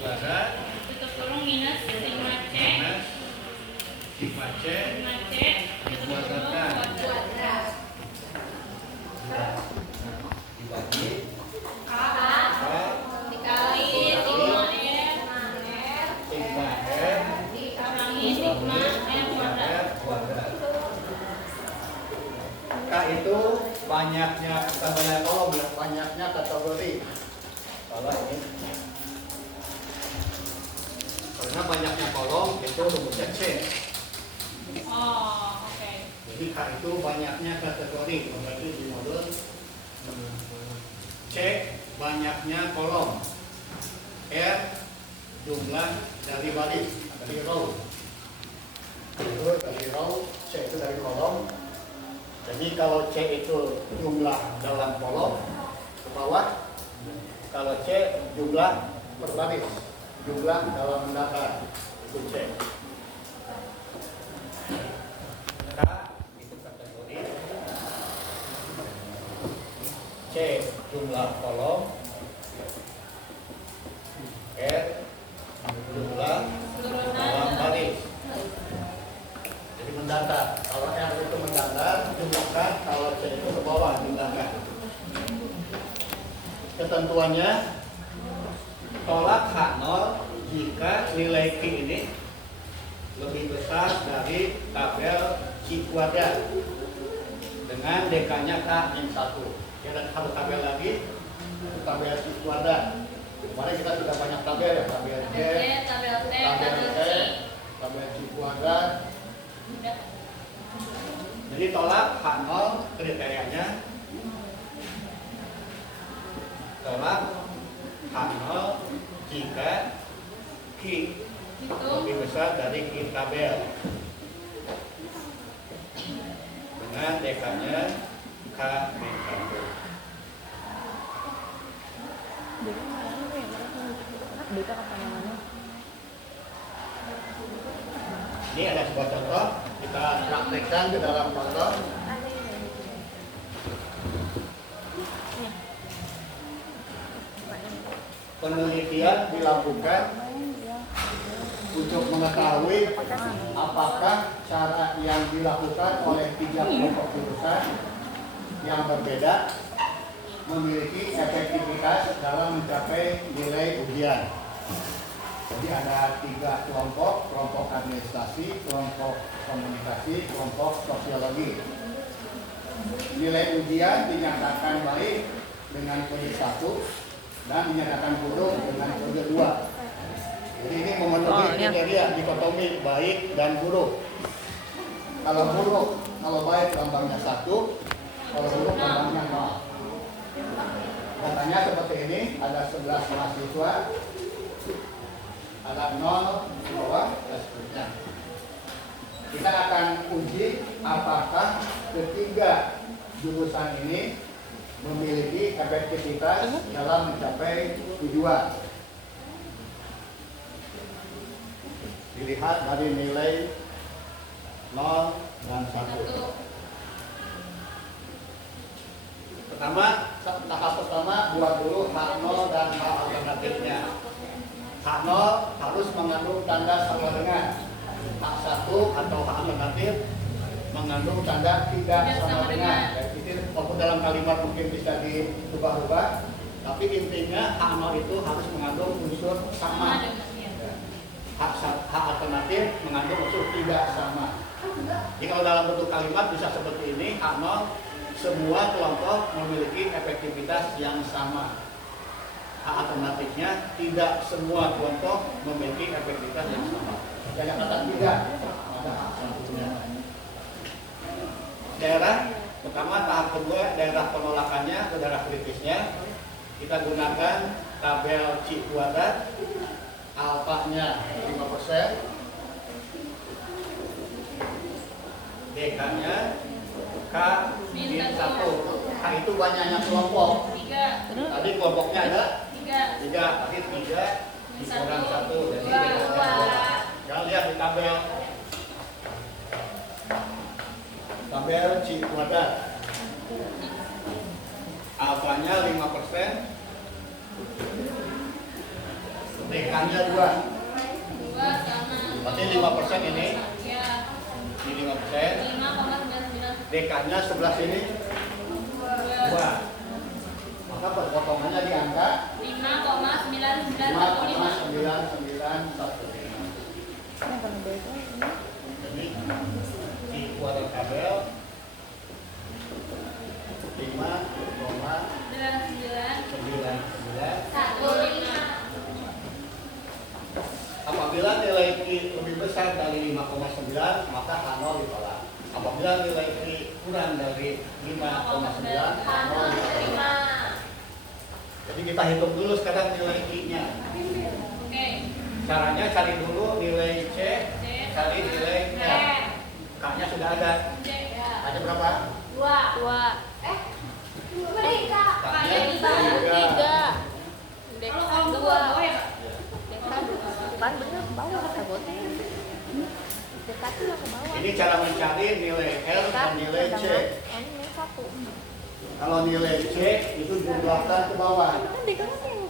kuadrat tutup kurung minus sigma C minus sigma C tutup kurung kuadrat dibagi K dikali sigma R sigma R dikurangi sigma R kuadrat. K itu banyaknya kolom ya, banyaknya kategori. Kalau ini karena banyaknya kolom itu rumusnya C. Oh, oke. Jadi K itu banyaknya kategori. Berarti di modul C banyaknya kolom. R jumlah dari baris, dari row. Itu dari row, C itu dari kolom. Jadi kalau C itu jumlah dalam kolom ke bawah, kalau C jumlah per baris, jumlah dalam data itu C. K itu kategori, C jumlah kolom, R jumlah dalam baris. Jadi mendatar. Kalau R itu mendatar, jumlahkan. Kalau C itu ke bawah, jumlahkan. Ketentuannya, tolak H0 jika nilai Q ini lebih besar dari tabel Q kuadrat dengan DK-nya K-1. Kita satu tabel lagi, tabel Q kuadrat. Kemarin kita sudah banyak tabel ya, tabel J, tabel T, tabel tabel T, C. tabel Q kuadrat. Jadi tolak H0 kriterianya, tolak H0 jika Q lebih besar dari Q tabel dengan DK-nya K-1. Ini ada sebuah contoh, kita praktekkan ke dalam contoh. Penelitian dilakukan untuk mengetahui apakah cara yang dilakukan oleh 3 kelompok jurusan yang berbeda memiliki efektivitas dalam mencapai nilai ujian. Jadi ada 3 kelompok, kelompok administrasi, kelompok komunikasi, kelompok sosiologi. Nilai ujian dinyatakan baik dengan kode 1 dan dinyatakan buruk dengan kode 2. Jadi ini memenuhi kriteria dikotomi baik dan buruk. Kalau buruk, kalau baik lambangnya 1, kalau buruk lambangnya 0. Datanya seperti ini, ada 11 mahasiswa, ada 0 di bawah, dan seterusnya. Kita akan uji apakah ketiga jurusan ini memiliki efektivitas dalam mencapai tujuan. Dilihat dari nilai 0 dan 1. Tahap pertama buat dulu H0 dan H alternatifnya. H0 harus mengandung tanda sama dengan. H1 atau H alternatif mengandung tanda tidak sama dengan. Jadi walaupun dalam kalimat mungkin bisa diubah-ubah, tapi intinya H0 itu harus mengandung unsur sama. H alternatif mengandung unsur tidak sama. Jadi kalau dalam bentuk kalimat bisa seperti ini, H0 semua kelompok memiliki efektivitas yang sama. H alternatifnya tidak semua kelompok memiliki efektivitas yang sama. Yang kata tidak ada H satunya. Daerah pertama, tahap kedua, daerah penolakannya ke daerah kritisnya. Kita gunakan tabel Q kuadrat, alfanya 5%, DK-nya K-1. K itu banyaknya kelompok. Tadi kelompoknya ada 3, tadi 3 dikurang 1, jadi 2. Jangan lihat di tabel Q kuadrat. Alfanya 5%, D-nya 2. 2 sama. Berarti 5% ini. Ya. Ini 5%. 5,99. D-nya sebelah sini 2. Maka potongannya di angka 5,9915. 5,9915. Jadi di kuadrat tabel 5,99. 15. Apabila nilai Q lebih besar dari 5,9 maka H0 ditolak. Apabila nilai Q kurang dari 5,9 H0 ditolak. Jadi kita hitung dulu sekarang nilai Q-nya. Oke. Caranya cari dulu nilai C, cari nilai N. K-nya sudah ada. K-nya berapa? 2. K-nya 3. Kalau 2 ya, Kak? Kan bener ke bawah kata bote. Dekati lah ke bawah. Ini cara mencari nilai R dan nilai C. Ini satu. Kalau nilai C itu jumlahkan ke bawah. Kan dikasih yang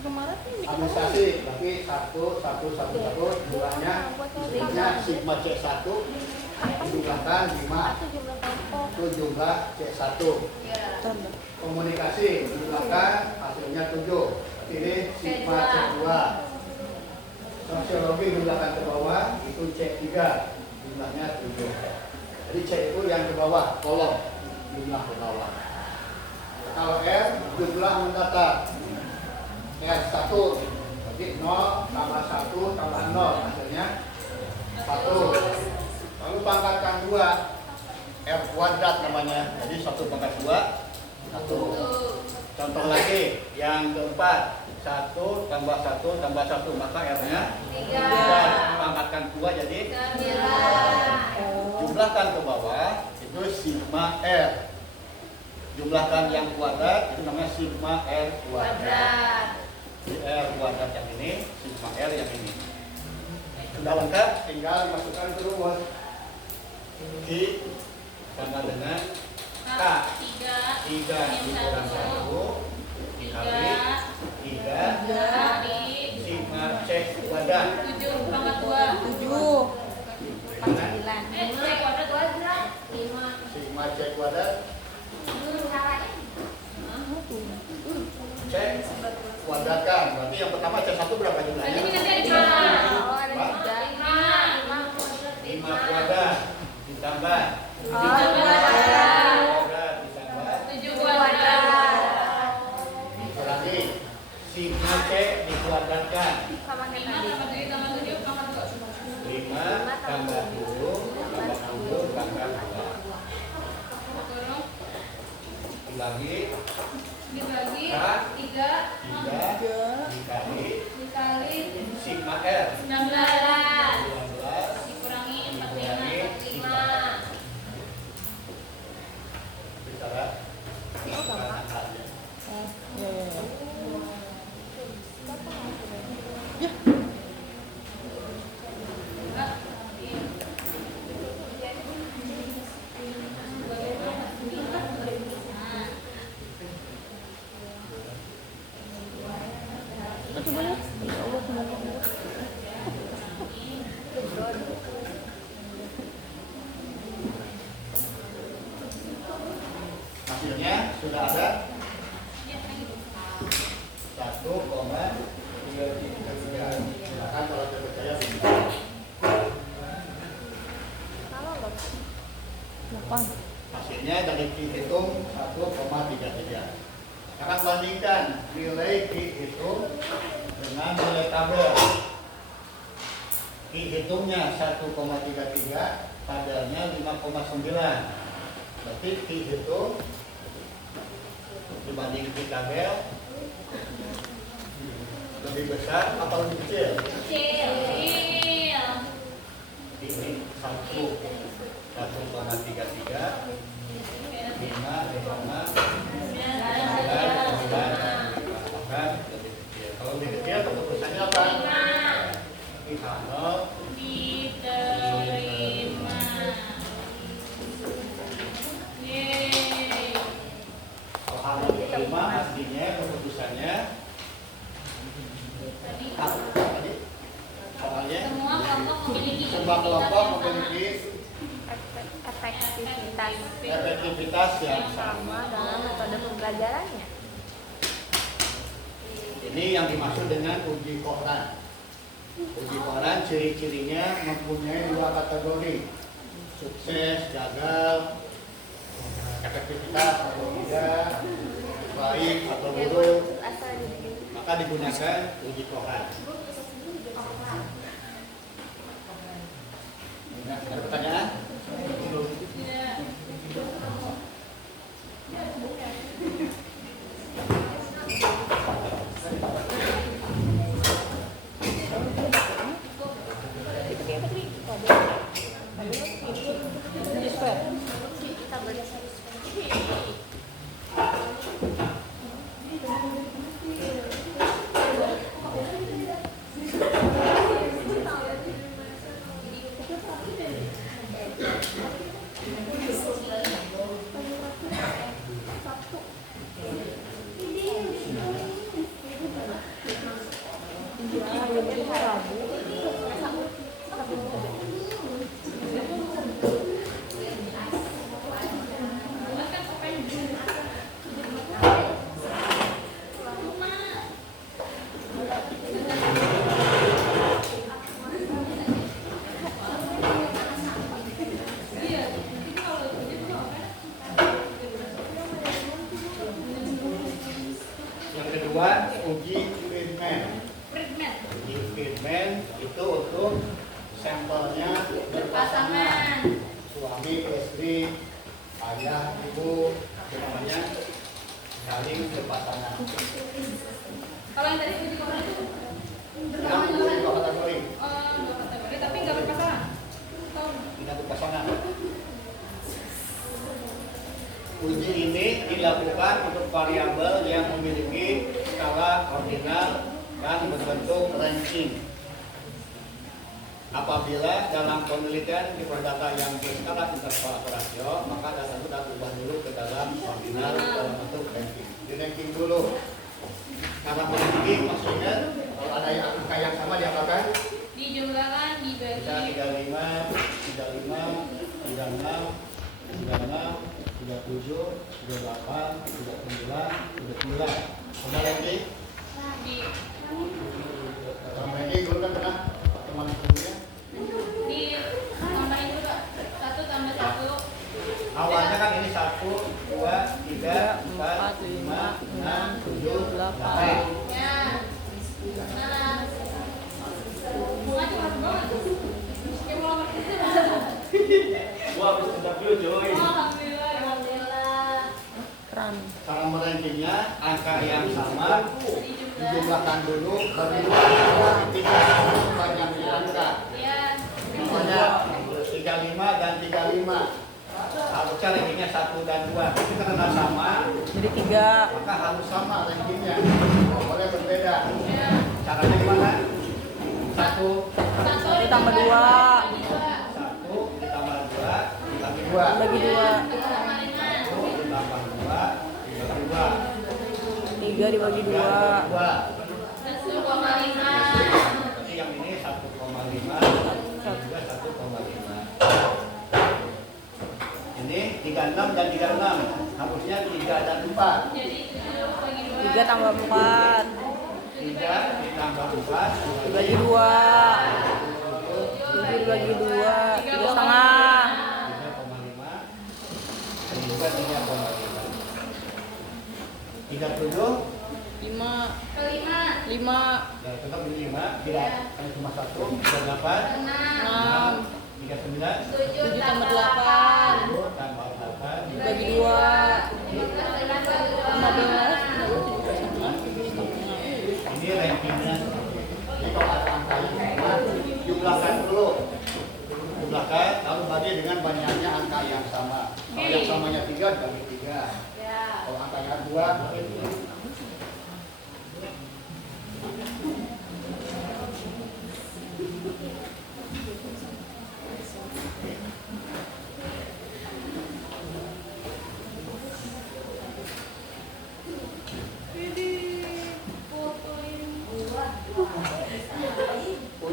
kemarin kan dikasih. Administrasi, berarti 1, 1, 1, 1, jumlahnya jumlahnya sigma C1 jumlahkan 5 Satu jumlah kelompok. itu jumlah C1. Komunikasi jumlahkan hasilnya 7. Ini sigma C2. Sosiologi jumlahkan ke bawah itu C3 jumlahnya 7. Jadi C itu yang ke bawah, kolom jumlah ke bawah. Kalau R jumlah mendatar R1 berarti 0 tambah 1 tambah 0 hasilnya 1. Lalu pangkatkan 2 R kuadrat namanya, jadi 1 pangkat 2 1. Contoh lagi yang keempat 1 tambah 1 tambah 1 maka R-nya 3. Pangkatkan 2 jadi 9. Jumlahkan ke bawah itu sigma R. Jumlahkan yang kuadrat itu namanya sigma R kuadrat. Jadi R kuadrat yang ini, sigma R yang ini. Sudah lengkap, tinggal masukkan ke rumus. Q sama dengan K. 3 dikurang 1 dikali 3 sigma C kuadrat. 7 pangkat 2. 9. Sigma C kuadrat C kuadratkan. Berarti yang pertama C1 berapa jumlahnya? Tadi kan ada 5. Oh, ada 3. 5 kuadrat ditambah 7 kuadrat. kuadrat ditambah 7 kuadrat. berarti sigma C dikuadratkan. Sama 5 kayak tadi. tambah 7 tambah 7 pangkat 2. 5 tambah 7 tambah 2 Kurung. dibagi Dibagi K. 3 dikali dikali sigma R 19. 12 Dikurangi dikurangi 45. bicara Oh, gampang. Coba lihat. Ya Allah, semoga hasilnya sudah ada 1,333. Silakan kalau tidak percaya bisa. kalau loh. 8. Hasilnya dari Q hitung 1,33. Sekarang bandingkan nilai Q hitung dengan nilai tabel. Q hitungnya 1,33, tabelnya 5,9. Berarti Q hitung dibanding Q tabel lebih besar atau lebih kecil? Kecil. Ini 1,33, 5,9. Maka lebih kecil. Kalau lebih kecil keputusannya apa? Kalau Diterima. Yeay. hal diterima artinya keputusannya H Kedua kelompok memiliki efektivitas yang sama. sama dalam metode pembelajarannya. Ini yang dimaksud dengan uji Quran. Uji Quran ciri-cirinya mempunyai dua kategori, sukses, gagal, efektivitas atau tidak, baik atau buruk. Maka digunakan uji Quran. Ada pertanyaan? Yang kedua, uji Friedman. Uji Friedman itu untuk sampelnya berpasangan, suami istri, ayah ibu, namanya saling berpasangan. Kalau yang tadi uji Quran itu Yang dua kategori, dua kategori tapi nggak berpasangan. Atau tidak berpasangan. Uji ini dilakukan untuk variabel yang memiliki skala ordinal dan berbentuk ranking. Apabila dalam penelitian di data yang berskala interpolator rasio, maka data itu diubah dulu ke dalam ordinal dalam bentuk ranking. Di ranking dulu. Cara ranking maksudnya kalau ada yang angka yang sama diapakan? dijumlahkan dibagi 35, 35, 36, 36, 37, 38, 39, 39. Sudah lagi? di Sama ini dulu kan pernah teman sebelumnya. di tambahin juga 1 tambah 1. Awalnya kan ini 1, 2, 3, 4, 5, 6, 7, 8. Ya. Nah. Bunga cuma banget. Yang mau nomor itu. Wah, bisa sedap dulu coy. Alhamdulillah, alhamdulillah. Keren. Cara merantingnya angka yang sama dijumlahkan dulu bagi 3 banyak angka. Ya. Misalnya 35 dan 35. Harusnya rankingnya 1 dan 2. Tapi karena sama, Jadi 3. maka harus sama rankingnya. Tidak boleh berbeda. Ya. Caranya gimana? 1 1 Ditambah 2. 1 ditambah 2 dibagi 2. Bagi 2. 1 ditambah 2 dibagi 2. 3 dibagi 2. 2. 1,5. Berarti yang ini 1,5, yang juga 1,5. Ini 36 dan 36. Harusnya 3 dan 4. Jadi 7 bagi 2. 3 tambah 4. 3 ditambah 4 Dibagi 2. 7 dibagi 2. 3,5. 3,5. Dan juga 3,5. 37. 5. Kelima. 5. Dan tetap ini 5. Tidak hanya cuma 1. 38. 6. 39. 7 tambah 8. 10 tambah 8 Dibagi 2. 15. Ini rankingnya. Jadi kalau ada angka yang sama, jumlahkan dulu. Jumlahkan, lalu bagi dengan banyaknya angka yang sama. Kalau yang samanya 3, bagi 3. Ya. Kalau angkanya 2, bagi 2.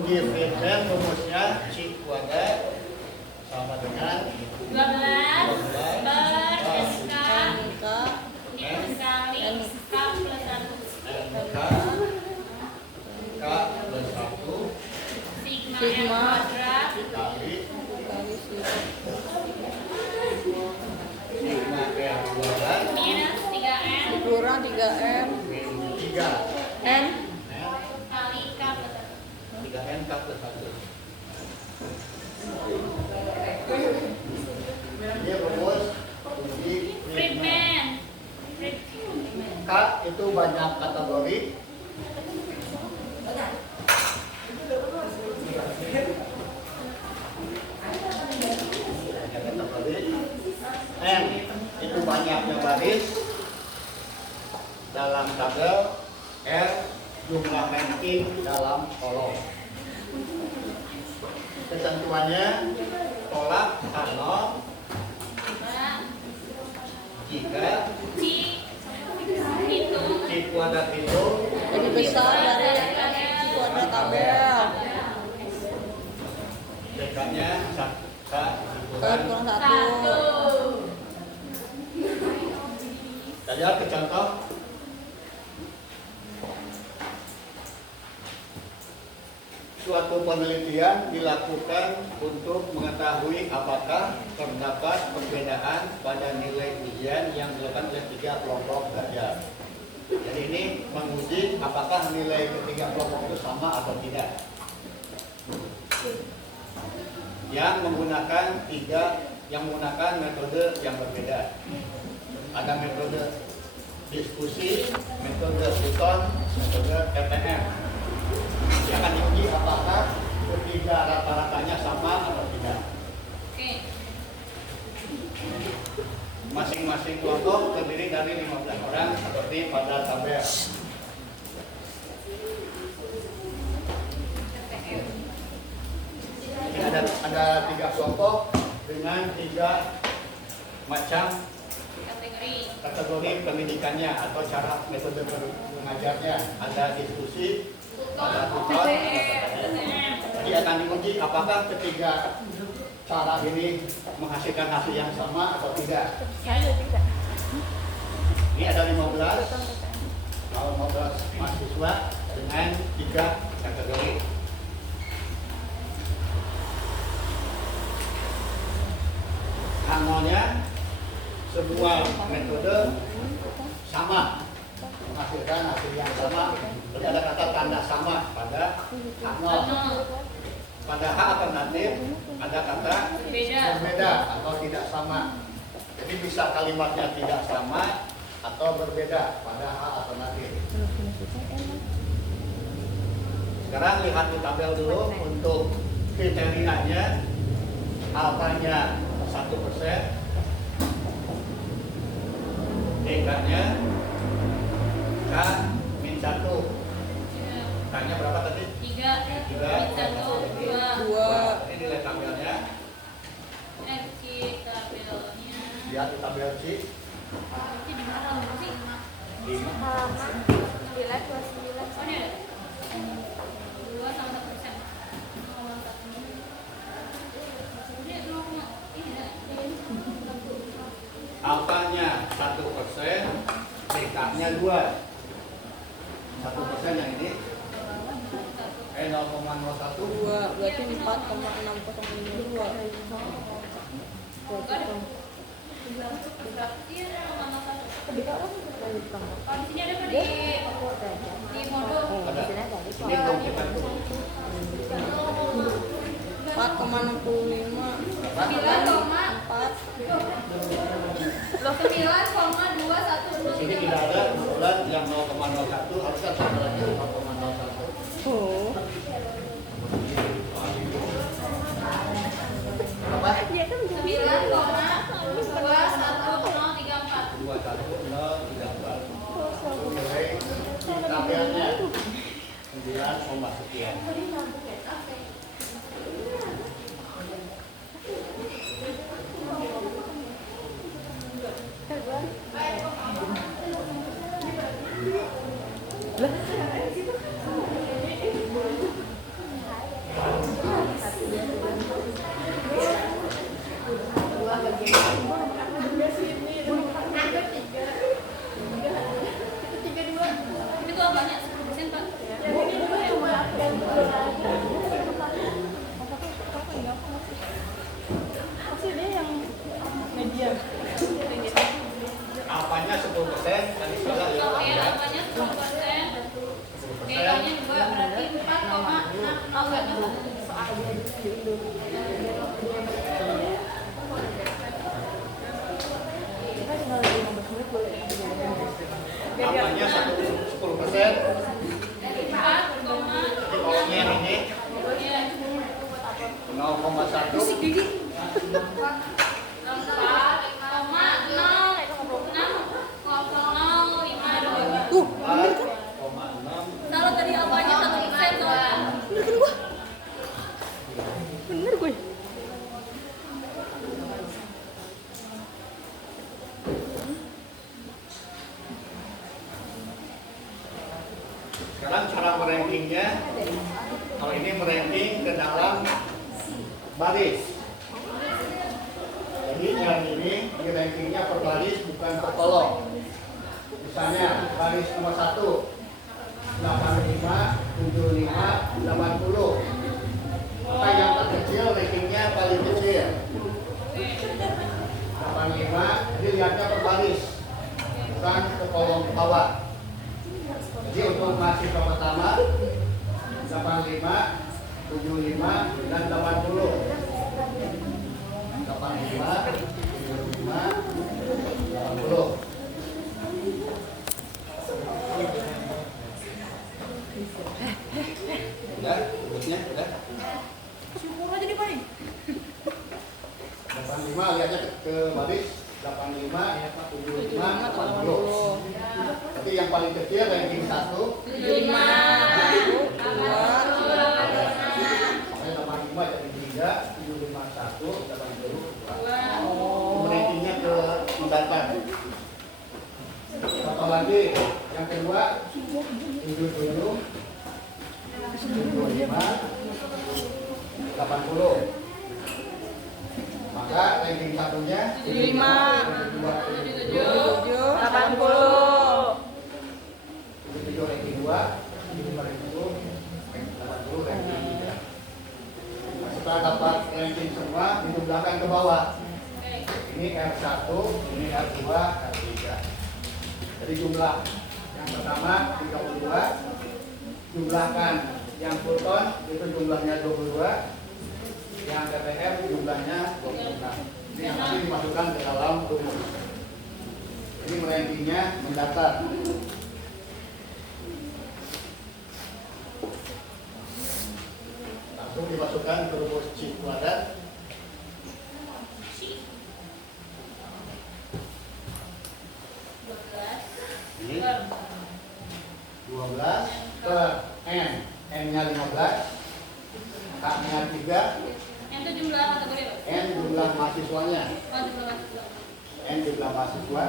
uji Friedman rumusnya C kuadrat sama dengan 12 ber-SK NK dikali K plus 1 NK K plus 1 sigma L Sigma. kuadrat dikali kali sigma L kuadrat minus 3N kurang 3M min 3 N kali K plus 1. 3N K plus 1. Ini rumus uji Friedman. Friedman. K itu banyak kategori. Banyak kategori. N itu banyaknya baris dalam tabel. R jumlah ranking dalam kolom. Ketentuannya tolak K0 jika Hitung C kuadrat itu lebih besar dari kuadrat tabel dekatnya K kurang 1 1. Kita lihat ke contoh. Suatu penelitian dilakukan untuk mengetahui apakah terdapat perbedaan pada nilai ujian yang dilakukan oleh 3 kelompok belajar. Jadi ini menguji apakah nilai ketiga kelompok itu sama atau tidak. Yang menggunakan metode yang berbeda. Ada metode diskusi, metode Sutton, metode RTM. Yang akan diuji apakah ketiga rata-ratanya sama atau tidak. Oke. Masing-masing kelompok terdiri dari 15 orang seperti pada tabel. Ini ada 3 kelompok dengan 3 macam kategori pendidikannya atau cara metode mengajarnya. Ada diskusi, ada tutor. Jadi akan diuji apakah ketiga cara ini menghasilkan hasil yang sama atau tidak. Ini ada 15 mahasiswa dengan 3 kategori. Hangonya semua metode sama menghasilkan hasil yang sama. Jadi ada kata tanda sama pada hango. Pada H alternatif ada kata berbeda atau tidak sama. Jadi bisa kalimatnya tidak sama atau berbeda pada H alternatif. Sekarang lihat di tabel dulu untuk kriterianya. Alfanya 1%, D-nya K min 1. K-nya berapa tadi? 3 min 1 2. Ini nilai tabelnya. Tabelnya. Lihat di tabel C. Ini di mana sih? Di halaman 9 29 Oh, ini ada. 2 sama 1%. Ini 0, ini ada. alfanya 1%, DK-nya 2. 1% yang ini 0,01. 2 berarti 4,6052 Iya, 0,01. kalau Kalau di sini ada apa di modul? Ada. Ini belum kita tulis. 4,65 4 9,210. Di sini tidak ada kebetulan yang 0,01 harusnya sama lagi 0,01. oh Berapa? dia kan 9,21034. 21034. Nilai tabelnya 9, sekian. Ini tuh banyak 10% Pak. Apanya 10%? Tadi salah ya. Oke, apanya 10%. G-nya juga berarti 4,6. Oh, enggak Apanya 10%? dari 4, Di kolomnya yang ini ya, 0,1. Tuh, 4,6. kalau tadi apanya 1% soalnya. bener kan gua? Bener gue. Sekarang cara merankingnya, kalau ini meranking ke dalam baris. Jadi yang ini di rankingnya per baris bukan per kolom. Misalnya baris nomor 1 85, 75, 80. Maka yang terkecil rankingnya paling kecil 85. Jadi lihatnya per baris, bukan ke kolom bawah. Jadi untuk mahasiswa pertama 85, 75, dan 80. 85, 75, 80. Udah, tugasnya udah. Syukur aja di paling. 85 lihatnya ke baris 85, 75, 80. Tapi yang paling kecil ranking 1 75. makanya 85 jadi 3, 75 1, 80 2. Rankingnya ke mendatang. Contoh lagi yang kedua 77, 75, 80. Maka ranking satunya 75, 77, 80. 77 ranking 2, 75 ranking 1, 80 ranking 3. Setelah dapat ranking semua, dijumlahkan ke bawah. Ini R1, ini R2, R3. Jadi jumlah yang pertama 32, jumlahkan yang Pluton itu jumlahnya 22, yang TTM jumlahnya 26. Ini yang nanti dimasukkan ke dalam rumus. Ini rankingnya mendatar. Langsung dimasukkan ke rumus C kuadrat. Ini 12 per N. N-nya 15, K-nya 3, Yang itu jumlah kategori Pak. N jumlah mahasiswanya. Oh, jumlah mahasiswa. N jumlah mahasiswa.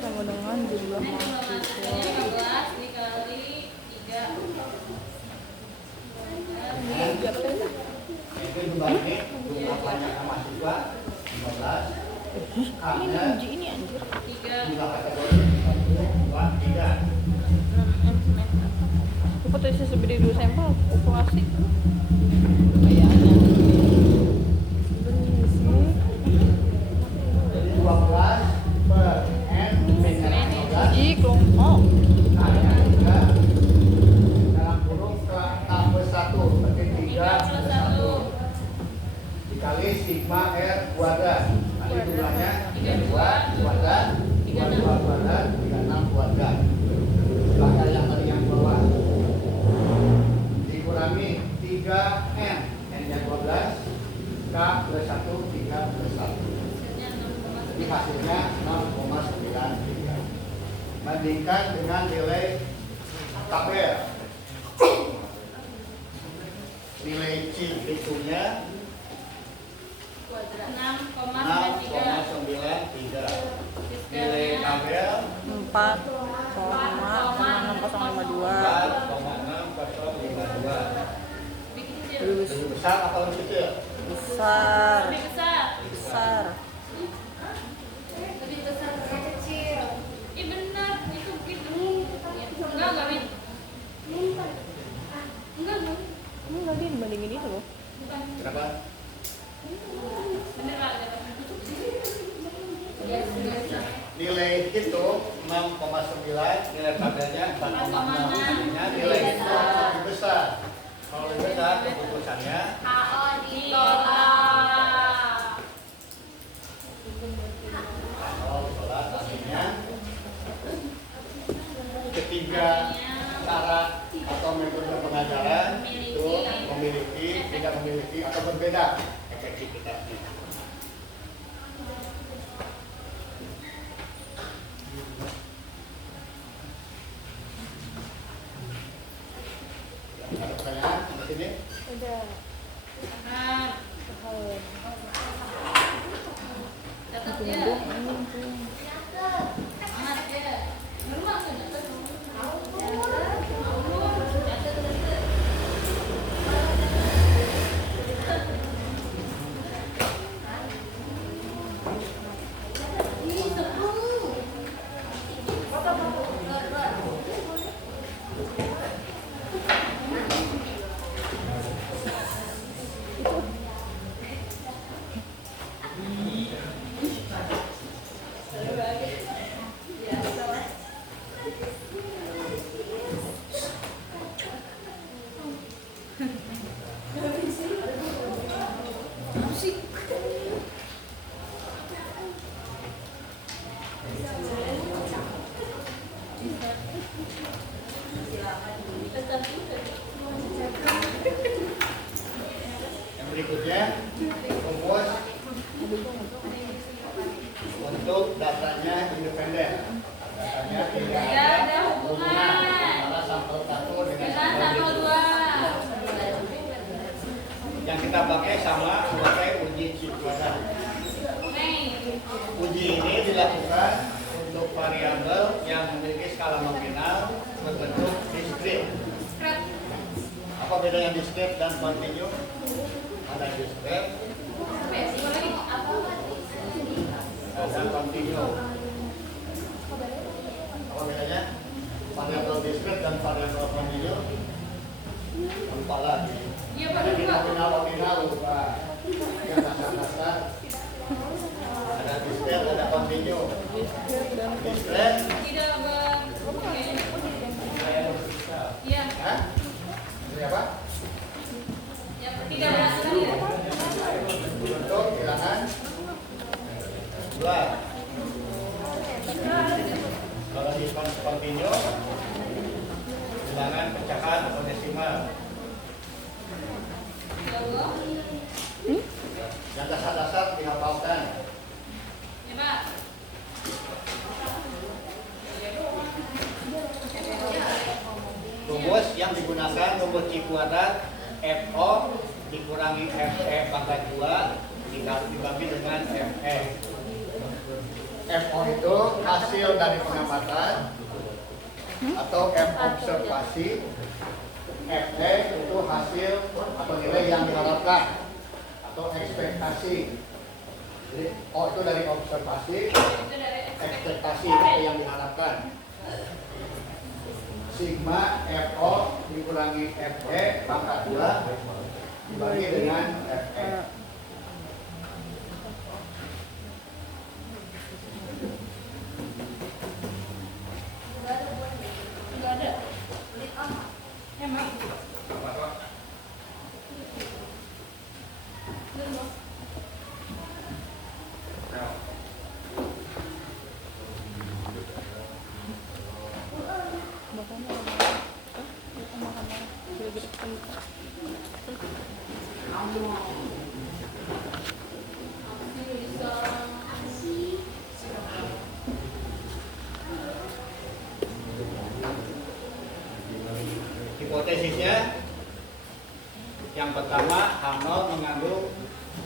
Sama dengan jumlah Ini jumlah mahasiswa. mahasiswanya 15 dikali 3. N itu jumlah ini jumlah banyak mahasiswa 15. K-nya Ini anjir. 3. jumlah kategori 1, 2, 3. Foto isi sebeda 2 sampel populasi. Kayaknya. Bener sih. Jadi 12 per N dengan 15. Ih, kelompok. K-nya 3 dalam kurung K plus 1 berarti 3 plus 1 dikali sigma R kuadrat. Nanti jumlahnya 32 kuadrat, 22 kuadrat, 36 kuadrat. Jumlahnya yang tadi yang bawah. Dikurangi 3N, N-nya 12, K plus 1, 3 plus 1. Jadi hasilnya 6,93. Bandingkan dengan nilai tabel. Nilai C itunya 6,93. 6,93. Nilai tabel 4,6 0,6052. 4,6052. Lebih kecil. Lebih besar atau lebih kecil? Besar. Lebih besar. Besar. Lebih besar lebih kecil. Iya benar, itu gitu. Enggak, Min. Enggak. Enggak, dia dibandingin itu loh. Bukan. Berapa? Bener lah, ya. Nilai itu 6,9, nilai tabelnya 4,6. Artinya nilai itu lebih besar. Kalau lebih besar, keputusannya AO ditolak. kalau ditolak, artinya ketiga syarat atau metode pengajaran itu memiliki, tidak memiliki atau berbeda efektivitasnya. Ada pertanyaan di sini? Udah. Nah, catat ya. Semangat ya. Rumah tuh catat. Yang berikutnya, rumus untuk datanya independen. Datanya tidak ada hubungan antara sampel 1 dengan sampel 2. Yang kita pakai sama pakai uji cikuadrat. Uji ini dilakukan untuk variabel yang memiliki skala nominal berbentuk diskrit. Apa bedanya diskrit dan kontinu? Ada diskrit, ada kontinu. Apa bedanya? Variabel diskrit dan variabel kontinu? Lupa lagi. Jadi nominal lupa. Yang dasar-dasar. Ada diskrit, ada kontinu. Diskrit. Tidak Iya. Hah? Ini apa? Ya, tidak berhasil ya. Untuk bilangan bulat. Kalau di kontinu, bilangan pecahan atau desimal. Yang dasar-dasar dihafalkan. Ya, Pak. Rumus yang digunakan rumus cikuadrat FO dikurangi FE pangkat 2 dibagi dengan FE. FO itu hasil dari pengamatan atau F observasi. FE itu hasil atau nilai yang diharapkan atau ekspektasi. Jadi O itu dari observasi, Itu dari ekspektasi itu yang diharapkan. Sigma FO dikurangi FE pangkat 2 dibagi dengan FE. Enggak ada. Emang. Hipotesisnya yang pertama, H0 mengandung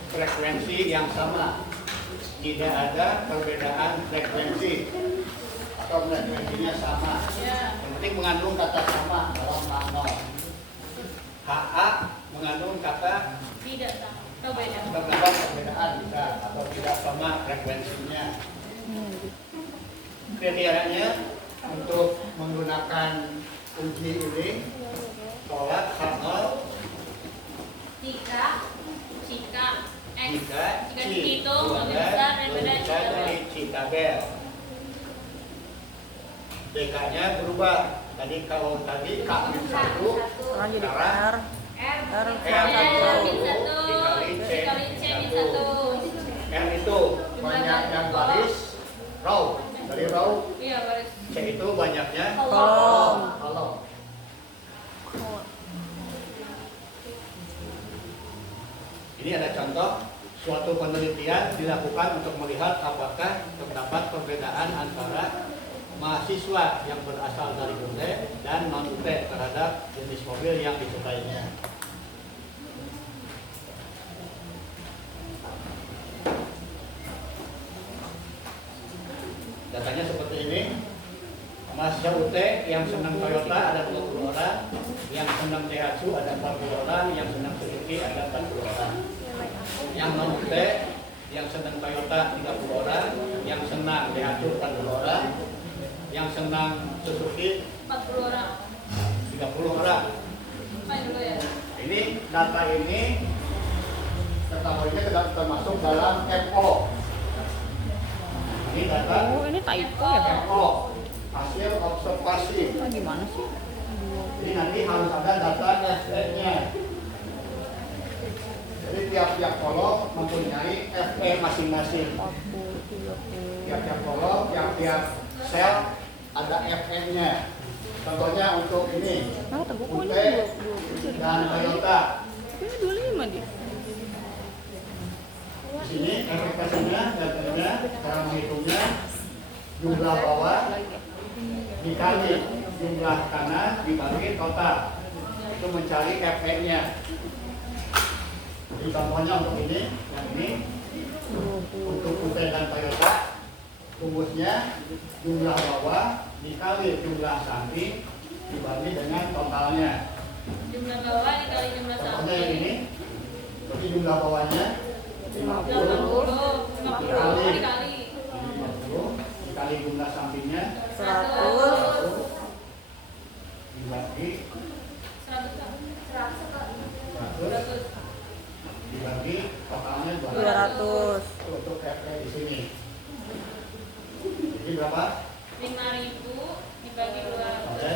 frekuensi yang sama, tidak ada perbedaan frekuensi. atau frekuensinya sama. Ya. Yang penting mengandung kata sama dalam H0. HA mengandung kata Tidak sama. Atau beda. terdapat perbedaan bisa atau tidak sama frekuensinya. Kriterianya untuk menggunakan uji ini tolak H0 Jika X jika jika dihitung lebih besar daripada lebih besar dari C tabel. DK-nya berubah. Tadi kalau tadi K-1 Sekarang jadi sekarang R R satu. min 1 dikali C min 1. R itu banyaknya baris row. Dari row Iya, baris. C itu banyaknya Kolom. kolom. Ini ada contoh suatu penelitian dilakukan untuk melihat apakah terdapat perbedaan antara mahasiswa yang berasal dari UT dan non UT terhadap jenis mobil yang disukainya. Datanya seperti ini. Mahasiswa UT yang senang Toyota ada 20 orang, yang senang Daihatsu ada 40 orang, yang senang Suzuki ada 40 orang. Yang non UT yang senang Toyota 30 orang, yang senang Daihatsu 40 orang, yang senang Suzuki 40 orang. 30 orang. Main dulu ya. Ini data ini ketahuinya tidak termasuk dalam FO. Ini data Oh, ini typo ya? FO, hasil observasi. Ah, gimana sih? Jadi nanti harus ada data FE-nya. Jadi tiap-tiap kolom mempunyai FE masing-masing. 40, 30. Tiap-tiap kolom, tiap-tiap sel ada FE-nya. Contohnya untuk ini, Ah, kata gua kok UT ini dan Toyota. Ini 25 dia. Di sini efektivitasnya, datanya, cara menghitungnya, jumlah bawah dikali jumlah kanan dibagi total. Itu mencari FE-nya. Jadi contohnya untuk ini, yang ini, untuk UT dan Toyota, rumusnya jumlah bawah dikali jumlah samping dibagi dengan totalnya. Jumlah bawah dikali jumlah Contohnya yang samping. ini, berarti jumlah bawahnya 50 50 dikali 50 dikali jumlah sampingnya 100. dibagi 100 dibagi totalnya 200 200. untuk FE di sini. Jadi berapa? 5.000 dibagi 2. Ada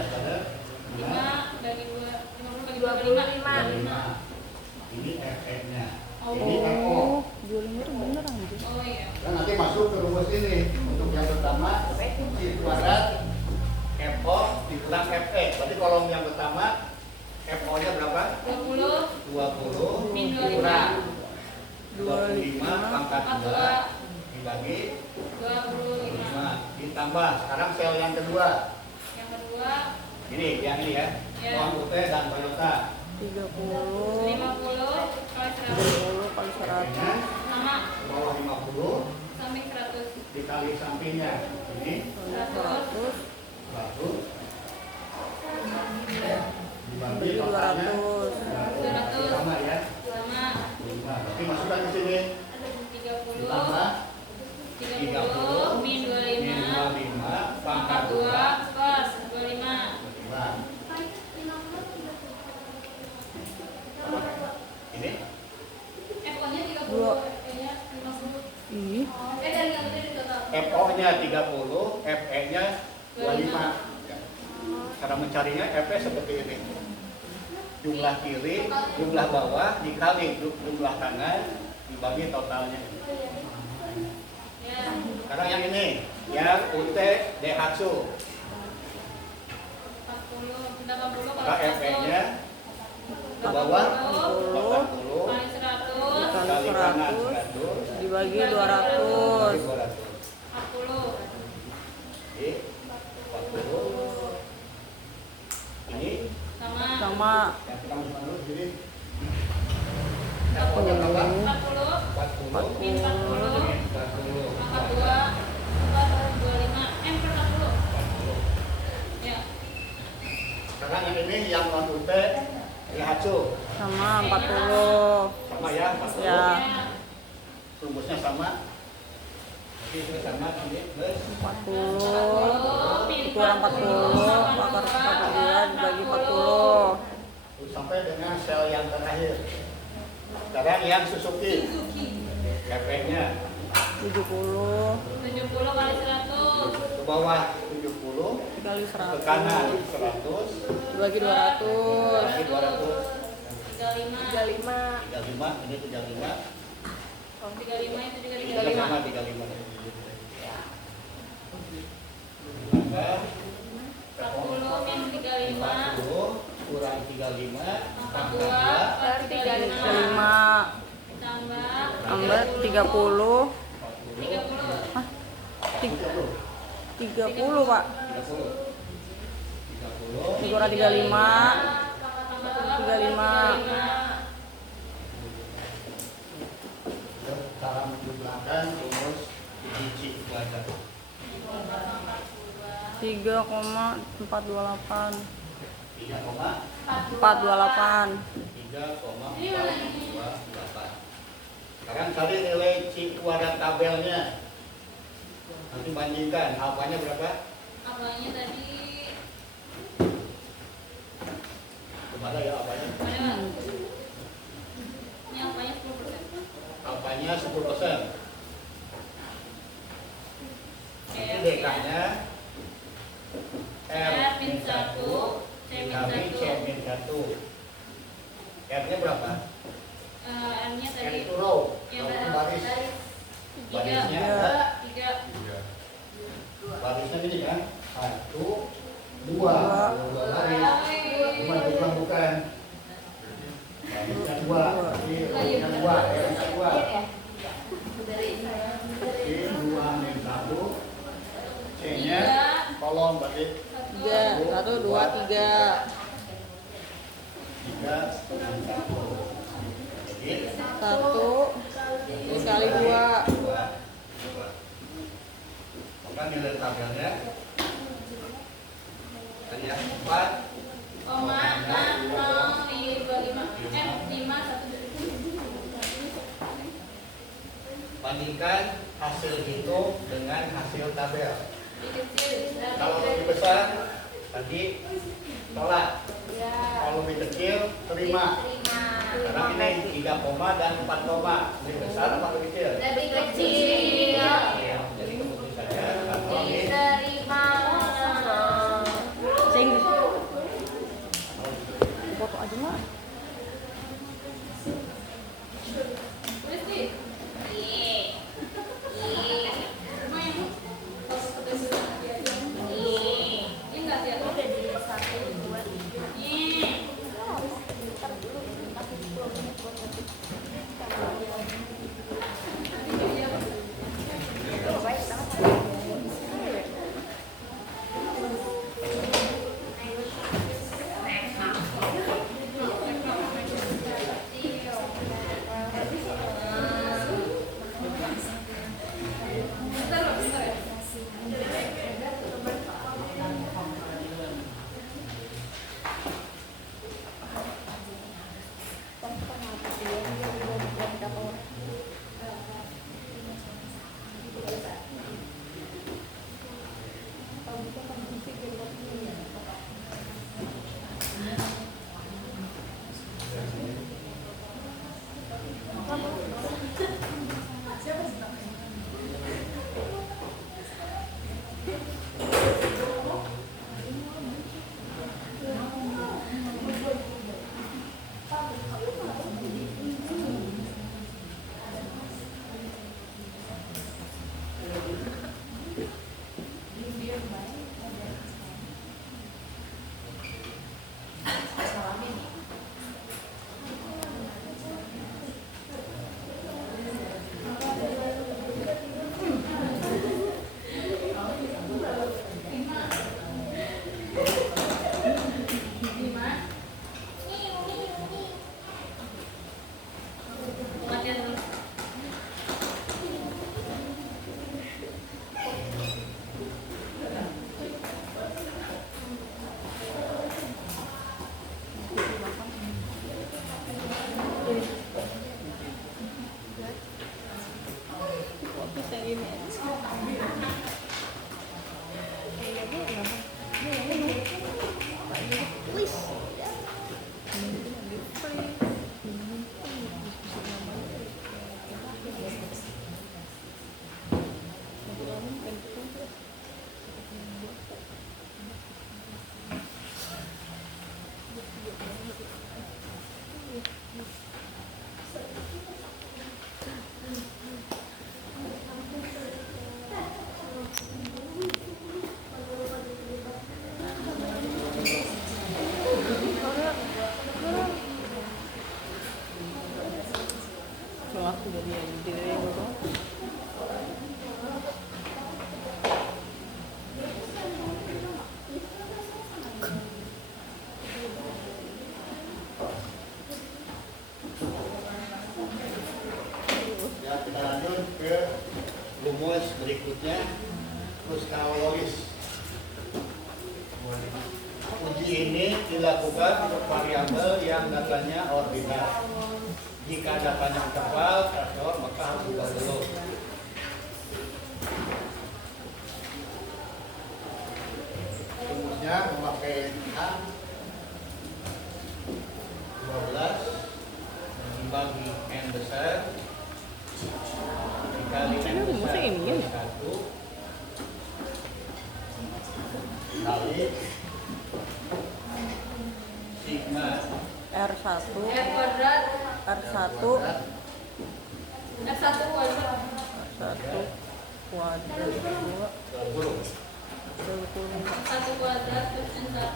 5 bagi 2. 50 bagi 2 kali 5. 25. Ini FE-nya. Oh. Ini FO. Oh, 25 itu bener anjir. Oh iya. Dan nanti masuk ke rumus ini. Untuk yang pertama, I kuadrat FO dikurang FE. Berarti kolom yang pertama FO-nya berapa? 20 20 min 25 dikurang 25 pangkat 2 42 dibagi 25. 5 ditambah. Sekarang sel yang kedua. Yang kedua Ini yang ini ya. Ya. Non UT dan Toyota. 30 50 kali 100 30 kali 100 sama Bawah 50 samping 100. dikali sampingnya. Ini 100 100 dibagi bagi totalnya 200. sama ya. Sama 5. Berarti masukkan di sini 30 ditambah 30 min 25 pangkat 2 plus 25. 5. Ini FO-nya 30, Dua. FE-nya 50. Ih, Dari yang tadi total. FO-nya 30, FE-nya 25. Ya. Cara mencarinya FE seperti ini. Jumlah kiri, jumlah bawah dikali jumlah kanan dibagi totalnya. Ya. Sekarang yang ini, yang UT Daihatsu. 40 Maka kalau FE-nya ke bawah 40 40 kali 100 kali kanan 100 dibagi dibagi 200. 200. 40. Oke, 40. Ini Sama Sama yang kita masukkan dulu sini. FO-nya berapa? 40 40 min 40 40 pangkat 2 plus 25 M per 40. ini yang non ute Daihatsu Sama 40. sama ya 40. Ya. Rumusnya sama. Ini sama ini plus 40 kurang 40 bakar 42 dibagi 40. sampai dengan sel yang terakhir. Sekarang yang Suzuki. Efeknya 70 70 kali 100. ke bawah 70, kali ke kanan 100 100, dibagi 200. lagi 200, 35. 35, ini 35, 35 itu juga ini sama 35. Maka 40 min 35. 40 kurang 35 42 per 35. 35 tambah 30. 30. Hah? 30 Pak. 30 Dikurang 35. 35. cara menjumlahkan rumus biji pelajar 3,428. 3,428. 428. Sekarang cari nilai Cipuadat tabelnya. Nanti bandingkan alfanya berapa? Apanya tadi? Kemana ya alfanya? Mana? Ini apanya 10%. Alfanya 10%. Ini Oke. DK-nya R min 1 C min dikali C 1. min 1. R-nya berapa? R-nya R tadi itu row, yang row baris. Barisnya 3. ada 3. barisnya ini kan 1, 2 baris. Bukan. Barisnya 2. Ini rownya 2, R-nya 2. Ini 2 min 1. C-nya kolom berarti 3 1 2 3. 3 min 1. Jadi 1 dikali 2. maka nilai tabelnya tadi ya 4 Koma 6025. 5 1. bandingkan hasil hitung dengan hasil tabel. Lebih kecil. Kalau lebih besar tadi tolak, Ya. kalau lebih kecil terima. Karena ini 3 koma dan 4 koma lebih besar apa lebih kecil? Lebih kecil. Ya, jadi keputusannya kalau ini Diterima. Bahasa Inggris. Foto aja mah. Tulis sih. Iya. Iya. Cuma yang kalau pedes aja. Iya. Ini enggak dia udah di 1 2 3. Iya. ini please ya. Aku dari ide dulu. Ya, kita lanjut ke rumus berikutnya, psikologis. Uji ini dilakukan untuk variabel yang datanya ordinal. Jika datanya tebal, kasar, maka harus ubah dulu. Rumusnya memakai H 12 dibagi N besar dikali N besar plus 1 kali sigma R1 R kuadrat R1 R1 kuadrat R1 kuadrat 2 guru 1 kuadrat plus N1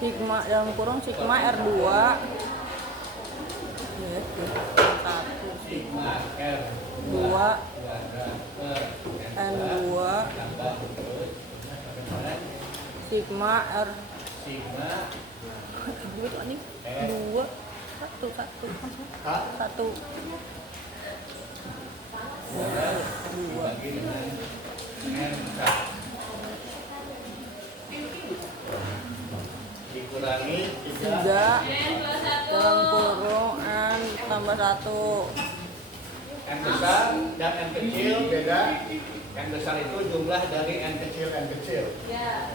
sigma dalam kurung sigma R2 ya, 1 sigma R 2 per N2 tambah sigma R sigma 2 nih 2 1 H 1 dibagi dengan N dikurangi 3 3 dalam kurung N tambah 1 N besar dan N kecil beda. N besar itu jumlah dari N kecil ya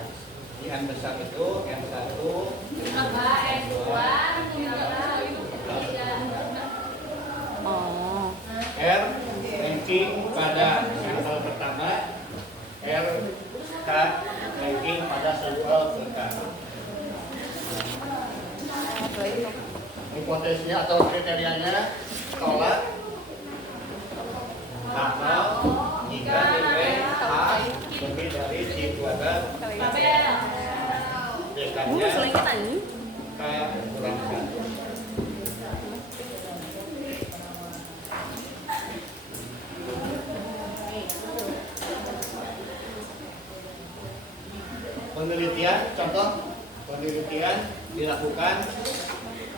di N besar itu N1 tambah N2 oh R ranking pada sampel pertama, R K ranking pada sampel pertama. apa itu Hipotesisnya atau kriterianya tolak akal jika nilai H lebih dari C kuadrat dekannya selingitan ini K kurang 1. Penelitian dilakukan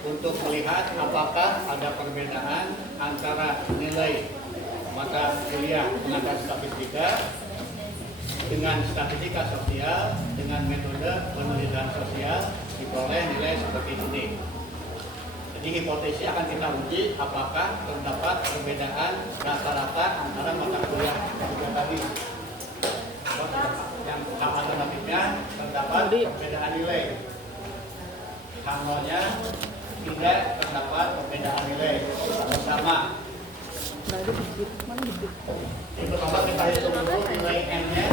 untuk melihat apakah ada perbedaan antara nilai mata kuliah pengantar statistika dengan statistika sosial dengan metode penelitian sosial diperoleh nilai seperti ini. Jadi hipotesis akan kita uji apakah terdapat perbedaan rata-rata antara mata kuliah tiga tadi. Yang alternatifnya terdapat perbedaan nilai. Hamilnya tidak terdapat perbedaan nilai sama. nah itu dikit mana dikit Yang pertama kita hitung dulu nilai n-nya,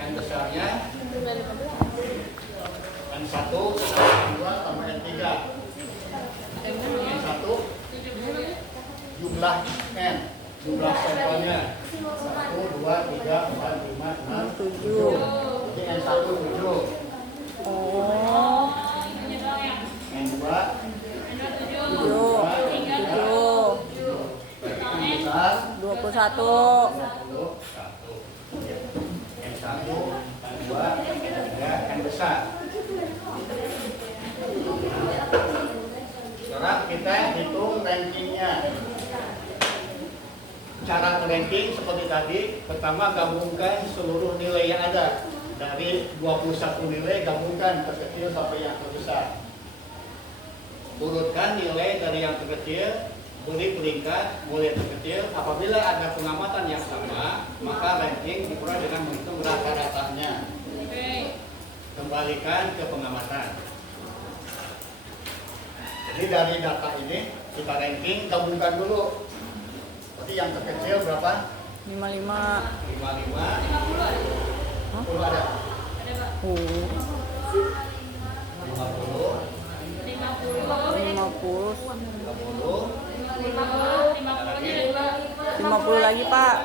n besarnya, n1, n2 sama n3. N1 jumlah n, jumlah sampelnya 1, 2, 3, 4, 5, 6, 7 Jadi n1 7, oh n2 7 besar 21 N1, N2, N3, N besar. Sekarang kita hitung rankingnya. Cara ranking seperti tadi, pertama gabungkan seluruh nilai yang ada. Dari 21 nilai gabungkan terkecil sampai yang terbesar. Urutkan menentukan nilai dari yang terkecil, beri peringkat mulai terkecil. Apabila ada pengamatan yang sama, maka ranking diperoleh dengan menghitung rata-ratanya. Kembalikan ke pengamatan. Jadi dari data ini kita ranking, gabungkan dulu. Berarti yang terkecil berapa? 55. 55. 10 ada. Oh. 50. 50. 50. 50 lagi, Pak.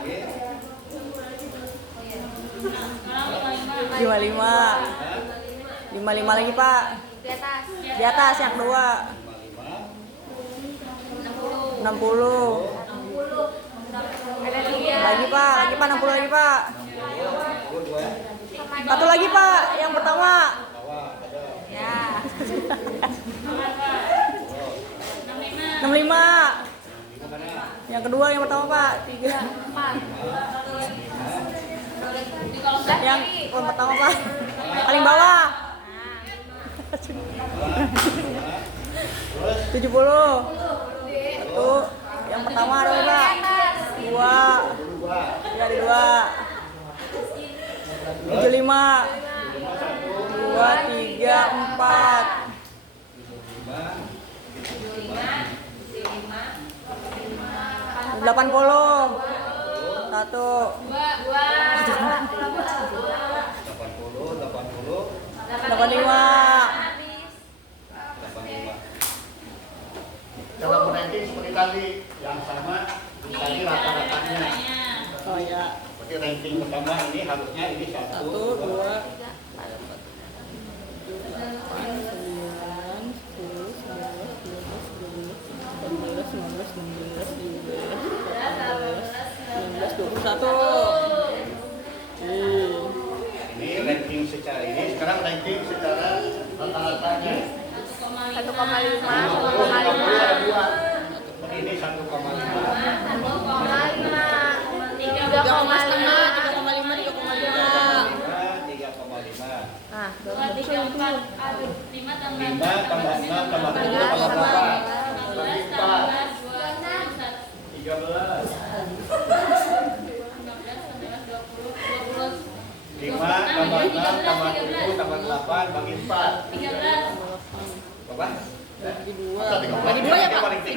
Lagi. 55. 55 lagi, Pak. Di atas yang kedua. 60. Lagi, Pak. Lagi, Pak. 60 lagi, Pak. 52. Satu lagi, Pak. Yang pertama. Bawah ada. Ya. 65. 5 mana? Yang kedua, yang pertama, Pak. 3. Yang pertama, Pak. Paling bawah. 70. Satu. Yang pertama ada berapa? 2. Ya, ada 2. 75. 2, 3, 4. 80. 1. 85. 85. Cara ranking seperti tadi, yang sama dikali rata-ratanya. Oh ya. Berarti ranking pertama ini harusnya ini 1, 2, ini ranking secara ini, sekarang ranking secara rata-ratanya. 1,5. 50, 2. Ini 1,5. Nah, 5 tambah 6 tambah 7 tambah berapa? Bagi 4. 13. 5 tambah 6 tambah 7 tambah 8 bagi 4. 13. Berapa? bagi 2. Bagi 2 ya, Pak. 13.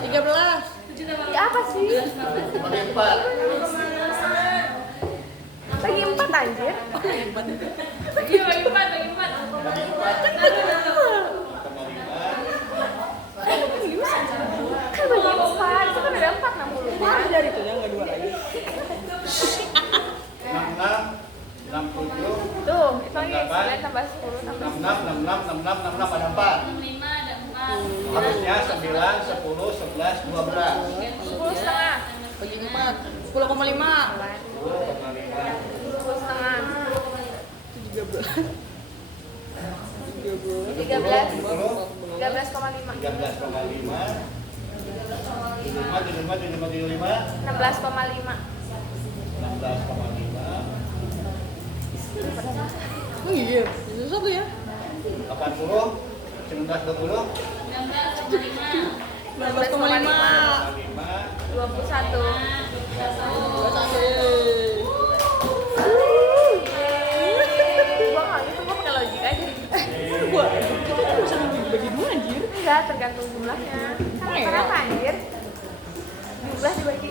13. Ya apa sih? Bagi 4. Bagi 4 anjir. Bagi 4. Bagi 4. Bagi 4. Tambah 5. Kan bagi 4. Itu kan ada 4 60. Dari itu ya, enggak 2 lagi. 66. 67. Tuh, itu lagi 9 tambah 10 tambah 66 ada 4. 5 ada 4. Harusnya 9, 10, 11, 12. 10 setengah. Bagi 4. 10,5. 10,5. 10 setengah. 13. 13. 10. 13,5. 13,5. 75. 16,5. 16,5. Oh iya, susah tuh ya. 80. 19, 20. 19,5. 21. Gua nggak gitu, gua pakai logika aja. Gua itu bisa bagi 2 anjir. Enggak, tergantung jumlahnya. Karena apa anjir? Jumlah dibagi.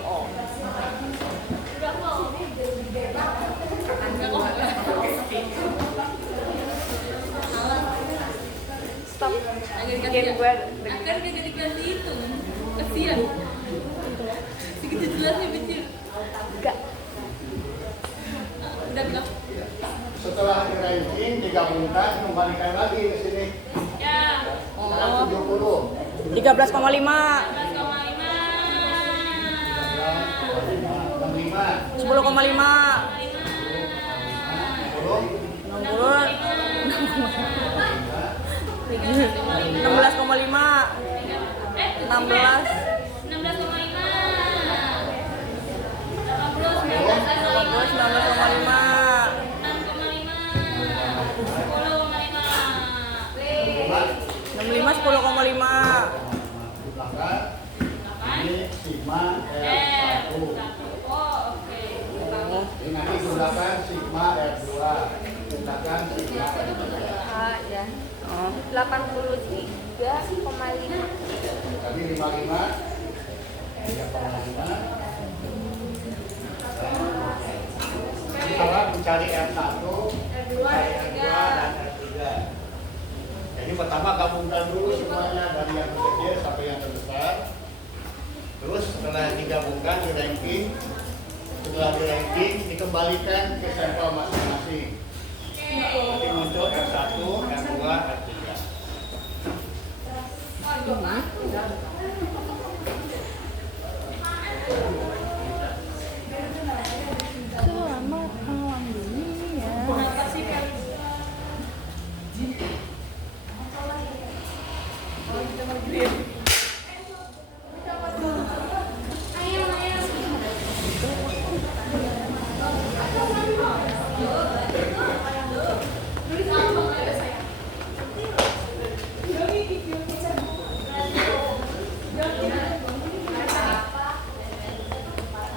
Stop. Bikin gue Akan gak dikasih itu, kasihan. Segitu jelasnya kecil. enggak. Udah bilang. Setelah di ranking digabungkan kembalikan lagi ke sini. Ya. 70. 13,5. 65. 10,5. 16,5. 16. 65. 65. 10,5. Di belakang ini sigma R1. Oh, oke. Ini nanti di belakang sigma R2. Di belakang sigma R3. Ya. Oh. 83,5. Tadi 55, 3,5. Sekarang mencari R1, mencari R2, dan R3. Jadi pertama gabungkan dulu semuanya dari yang terkecil sampai yang terbesar. Terus setelah digabungkan di ranking, setelah di ranking dikembalikan ke sampel masing-masing. Nanti muncul R1, R2, R3. Selamat malam dunia.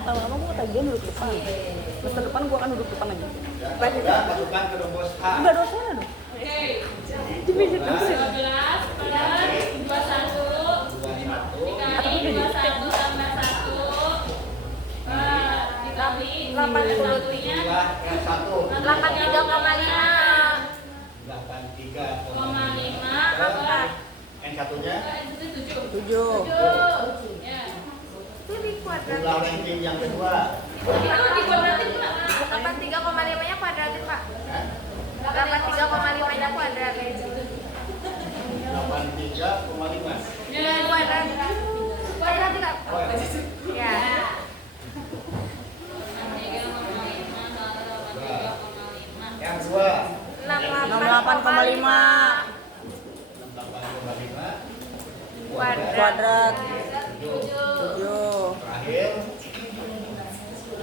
Lama-lama gue ketagihan duduk depan. Semester depan gue akan duduk depan lagi. Ya, masukkan ke rumus H. Udah dosennya dong. Oke. Divisit terus ya. 15 plus 21 dikali 21 tambah 1 dikali 81-nya R1. 83,5. 83,5. Apa? N1-nya Itu 7. 7. Ya. Itu di kuadrat. jumlah ranking yang kedua. Itu dikuadratin, Pak. 83,5-nya kuadratin, Pak. Hah? 83,5-nya kuadratin. 83,5. Ya, Kuadrat. Kuadratin, Pak. Oh, ya. Ya. 3,5. Yang kedua. 68,5 68,5. kuadrat. 7. 7. Terakhir.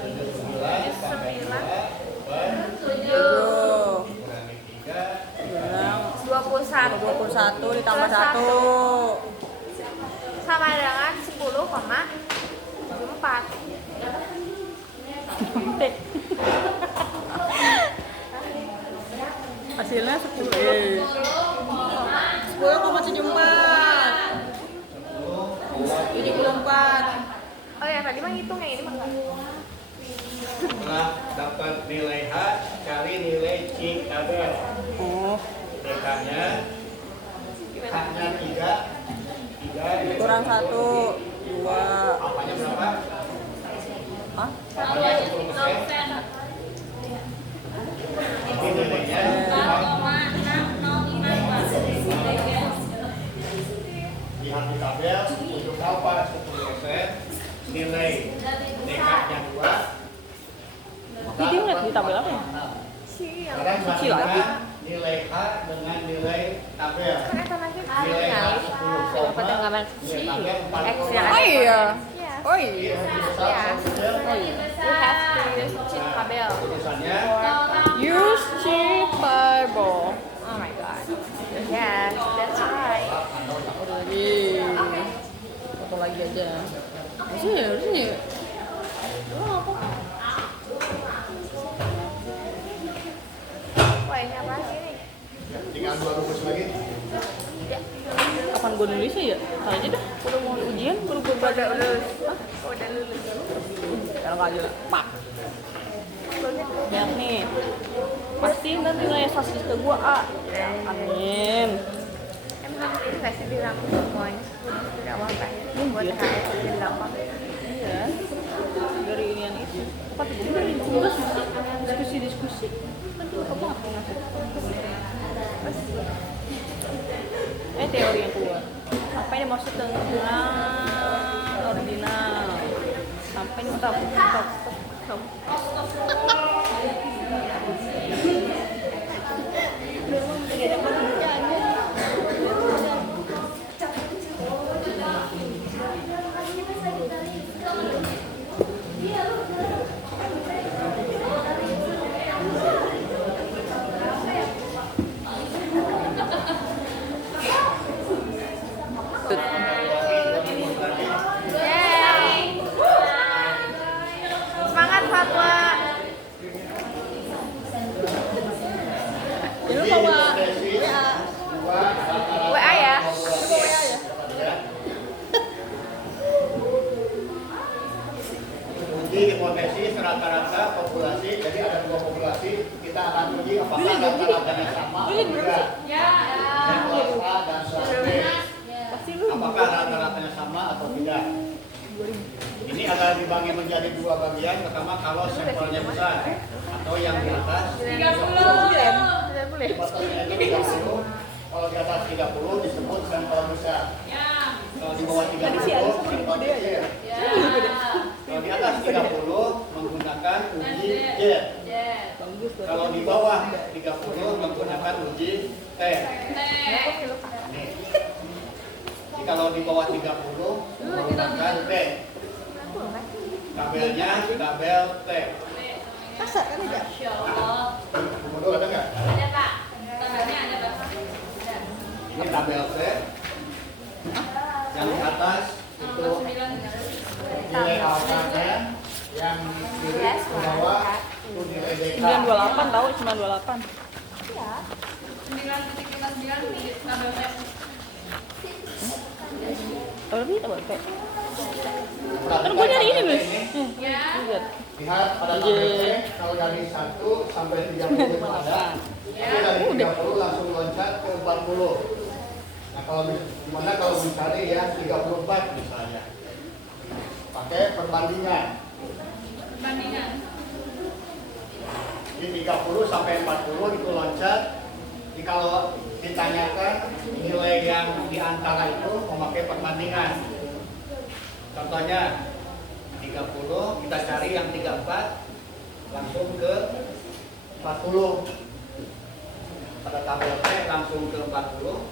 9 sampai 2 per 7. kurangi 3. Kurang 21 21 ditambah 1. sama dengan 10,4. Hasilnya 10. 10,74. 74. Oh ya, tadi mah ngitung yang ini mah enggak. Setelah dapat nilai H, cari nilai C tabel. Oh, DK-nya H-nya 3. 3 kurang 1, 2. Apanya berapa? Hah? Apanya 10%. Ini nilainya 4,605. lihat di tabel untuk apa 10%, nilai DK-nya 2. Jadi ngeliat di tabel apa ya? Sekarang Kecil lagi. bandingkan nilai H dengan nilai tabel. Kan itu lagi Nilai H 10, Dapat yang gambar nilai tabel X 4. ya. Oh iya. Iya. Oh iya. Iya, lebih besar, kecil. You have to use cheat tabel. Tulisannya Use sheet table. Oh my god. Yes, that's right. Udah lagi. Foto lagi aja. Harusnya. Wah, ini apa lagi nih? tinggal 2 rumus lagi. Kapan gue nulisnya ya? Ntar aja dah. Udah mau ujian, baru gue baca. Udah lulus. Udah lulus. Kalau nggak aja, pak. Lihat nih. Pasti ntar nilai sasis ke gue A. Amin. Emang ini nggak sih bilang semuanya tidak apa-apa ya? Buat KS jadi gampang. Iya. Dari inian itu. Apa tuh? Gue dari tugas diskusi. Nanti apa? Teori yang keluar. Apa yang dimaksud dengan ordinal? Sampai ini stop. Ya. Yang kelas A dan kelas B. Pasti lu. Apakah rata-ratanya sama atau tidak? Ini akan dibagi menjadi dua bagian. Pertama kalau sampelnya besar atau yang di atas 30. di batasnya itu 30. Kalau di atas 30 disebut sampel besar. Ya. Kalau di bawah 30 sampel kecil. Ya. Kalau di atas 30 menggunakan uji J. Jet. Bagus tuh. Kalau di bawah 30 menggunakan uji T. T. Nih. Jadi kalau di bawah 30 menggunakan T. Tabelnya tabel T. Masa kan aja. Masya Allah. Modul ada nggak? Ada Pak. Tabelnya ada Pak. Ada. Ini tabel T. Yang di atas itu 69. nilai alfanya, yang di kiri ke bawah itu nilai DK. 928 tahu 928. 9.59 tabel T. Kalau lebih tahu kayak. Kan gue nyari ini, Bos. Ya. Lihat. Lihat pada tabel T, kalau dari 1 sampai 30 itu ada. Tapi dari 30 langsung loncat ke 40. Nah kalau gimana kalau mencari yang 34 misalnya? Pakai perbandingan. Bandingan. Di 30 sampai 40 itu loncat. Jadi kalau ditanyakan nilai yang di antara itu memakai perbandingan. Contohnya 30 kita cari yang 34 langsung ke 40. Pada tabel T langsung ke 40.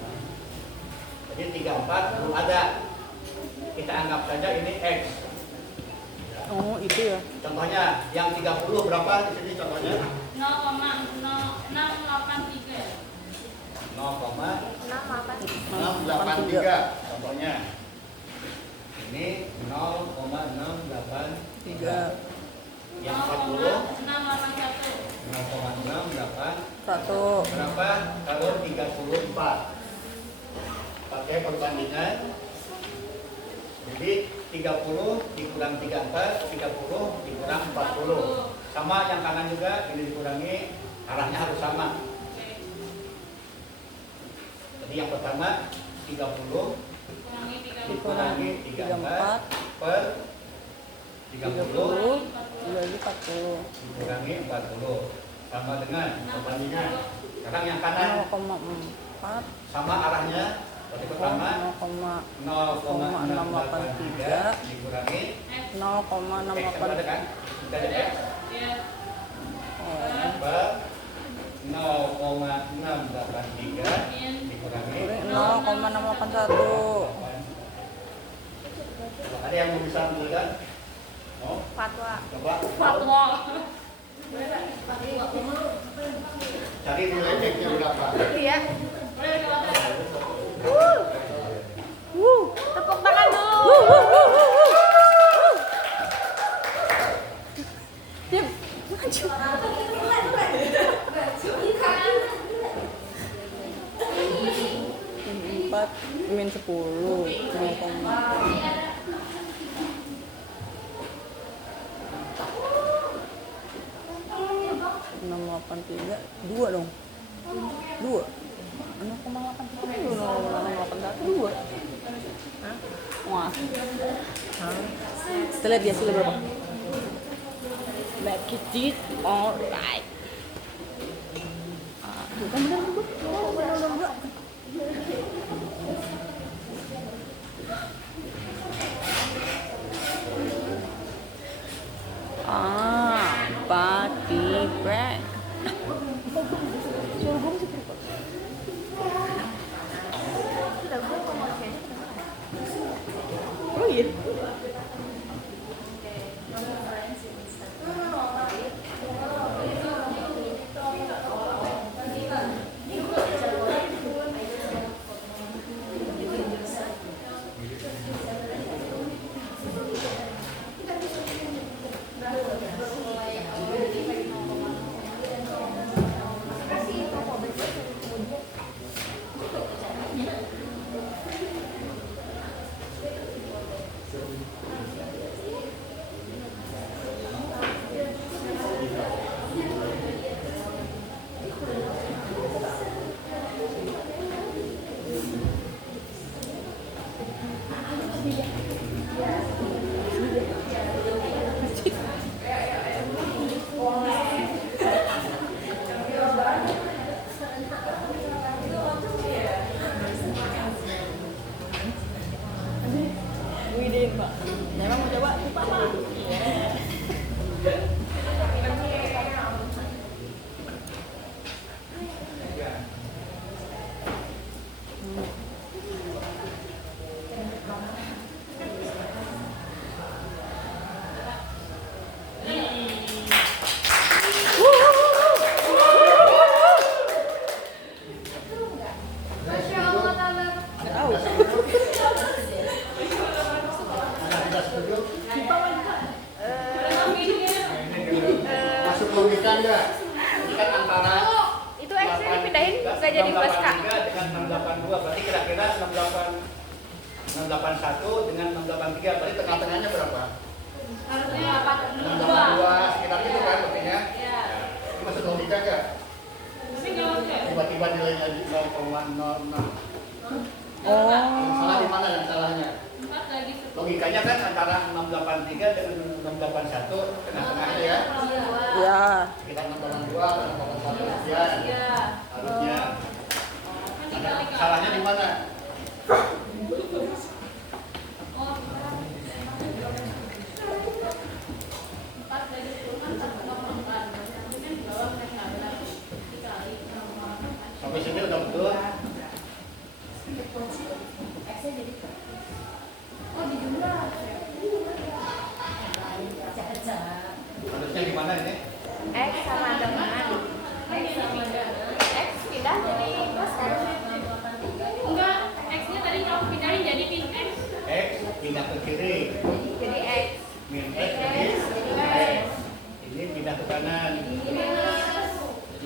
Jadi 34 belum ada. Kita anggap saja ini X. Oh, itu ya. Contohnya yang 30 berapa di sini contohnya? 0,683. 0,683 contohnya. Ini 0,683. Yang 40 0,681. 0,681 berapa kalau 34? Pakai perbandingan. Jadi 30 dikurang 34, 30 dikurang 40. Sama yang kanan juga ini dikurangi, arahnya harus sama. Jadi yang pertama 30 dikurangi 34 per 30 dibagi 40. dikurangi 40 sama dengan perbandingan. Sekarang yang kanan 0,4 sama arahnya. Berarti pertama 0,683 dikurangi X ada 0,683 kan? Kita ada X Ya. per 0,683 dikurangi 0,681. Ada yang mau bisa ambilkan? Oh, Fatwa. coba Fatwa. cari nilai X-nya berapa? Itu ya. Boleh Tepuk tangan dulu. Diam, maju. Empat min 10 0,683 2 dong. 2 0,8 2. Wah. Kita lihat dia hasilnya berapa. Make it alright. Tuh kan benar tuh. Benar. Body break. Suruh gue masih berapa? Udah gue mau kayaknya. Oh iya. Widin, Pak. Memang mau coba lupa apa? Nggak tahu. Ada tidak setuju? Eh, Masuk logika enggak? Ini kan antara itu X nya dipindahin nggak jadi plus Kak. 683 dengan 682, berarti kira-kira 681 dengan 683, berarti tengah-tengahnya berapa? Harusnya 682, sekitar itu kan berartinya. Ya. Ini masuk logika enggak? Tapi nggak masuk. Tiba-tiba nilainya di 0,06. Oh. Yang salah di mana yang salahnya? 4 lagi 10. Logikanya kan antara 683 dengan 681, tengah-tengahnya ya. Ya. Kita 682 atau 681 sekian. Iya. Harusnya. Kan Ada dibalik, Kak. salahnya di mana? Oh, 4 lagi 10 kan 1,4. Berarti kan di bawah kan nggak benar. Dikali 0,4. Sampai sini udah betul. Oh, dijumlah. Harusnya di mana ini? X sama dengan X pindah jadi plus X. Enggak, X-nya tadi kamu pindahin jadi min X. X pindah ke kiri. Jadi X. Min X jadi X. Ini pindah ke kanan. Jadi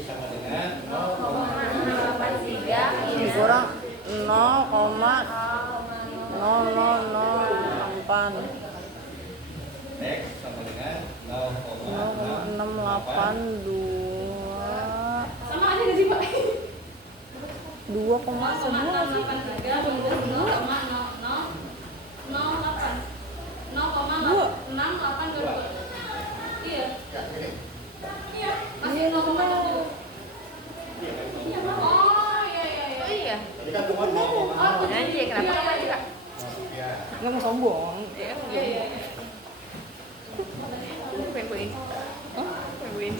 sama dengan 0,683 Kurang 0,0008. X sama dengan 0,682. 682 Sama aja nggak sih, Pak? 2,11. Iya. Ya, ini. Iya. Masih 0,6. Iya kan? Oh, iya. Oh iya. Tadi kan cuma 0,0. Nanti kenapa nggak juga? Ya. Nggak mau sombong. Iya. Penguin. Penguin.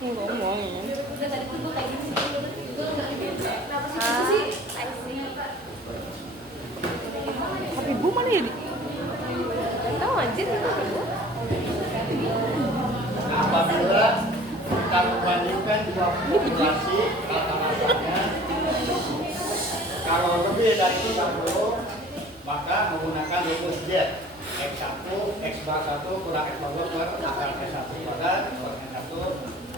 Mau sombong ya. Udah tadi tuh gua kayak gini sih. Kenapa sih Ah, gitu sih? I see. Tapi Bu mana ya? Nggak tahu anjir itu aku. Apabila kita membandingkan dua populasi rata-ratanya, kalau lebih dari 30, maka menggunakan rumus Z. X1, X bar 1 kurang X bar 2 per akar S1 kuadrat, kurang S1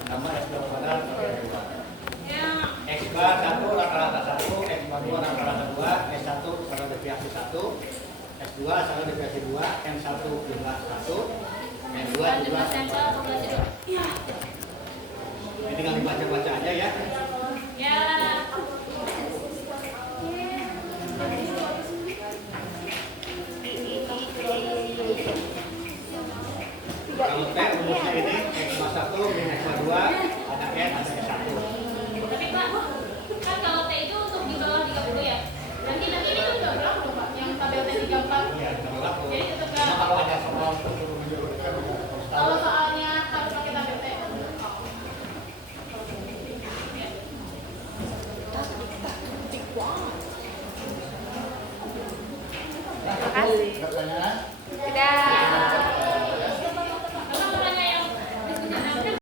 tambah S2 kuadrat per S2. Ya. X bar 1 rata-rata 1, X bar 2 rata-rata 2, S1 sama deviasi 1, S2 sama deviasi 2, N1 jumlah 1, N2 jumlah 1. Iya. Ini tinggal dibaca-baca aja ya. Ya. Kalau T rumusnya ini X bar 1 min X bar 2, ada N, ada S1. Tapi Pak, kan kalau T itu untuk di bawah 30 ya. Nanti ini kan udah berapa loh, Pak? Yang tabel T 34. Iya, kita berlaku. Jadi tetap Cuma nggak- kalau ada soal suruh menunjukkan harus tahu. Kalau soalnya harus pakai tabel T. Terima kasih. Pertanyaan?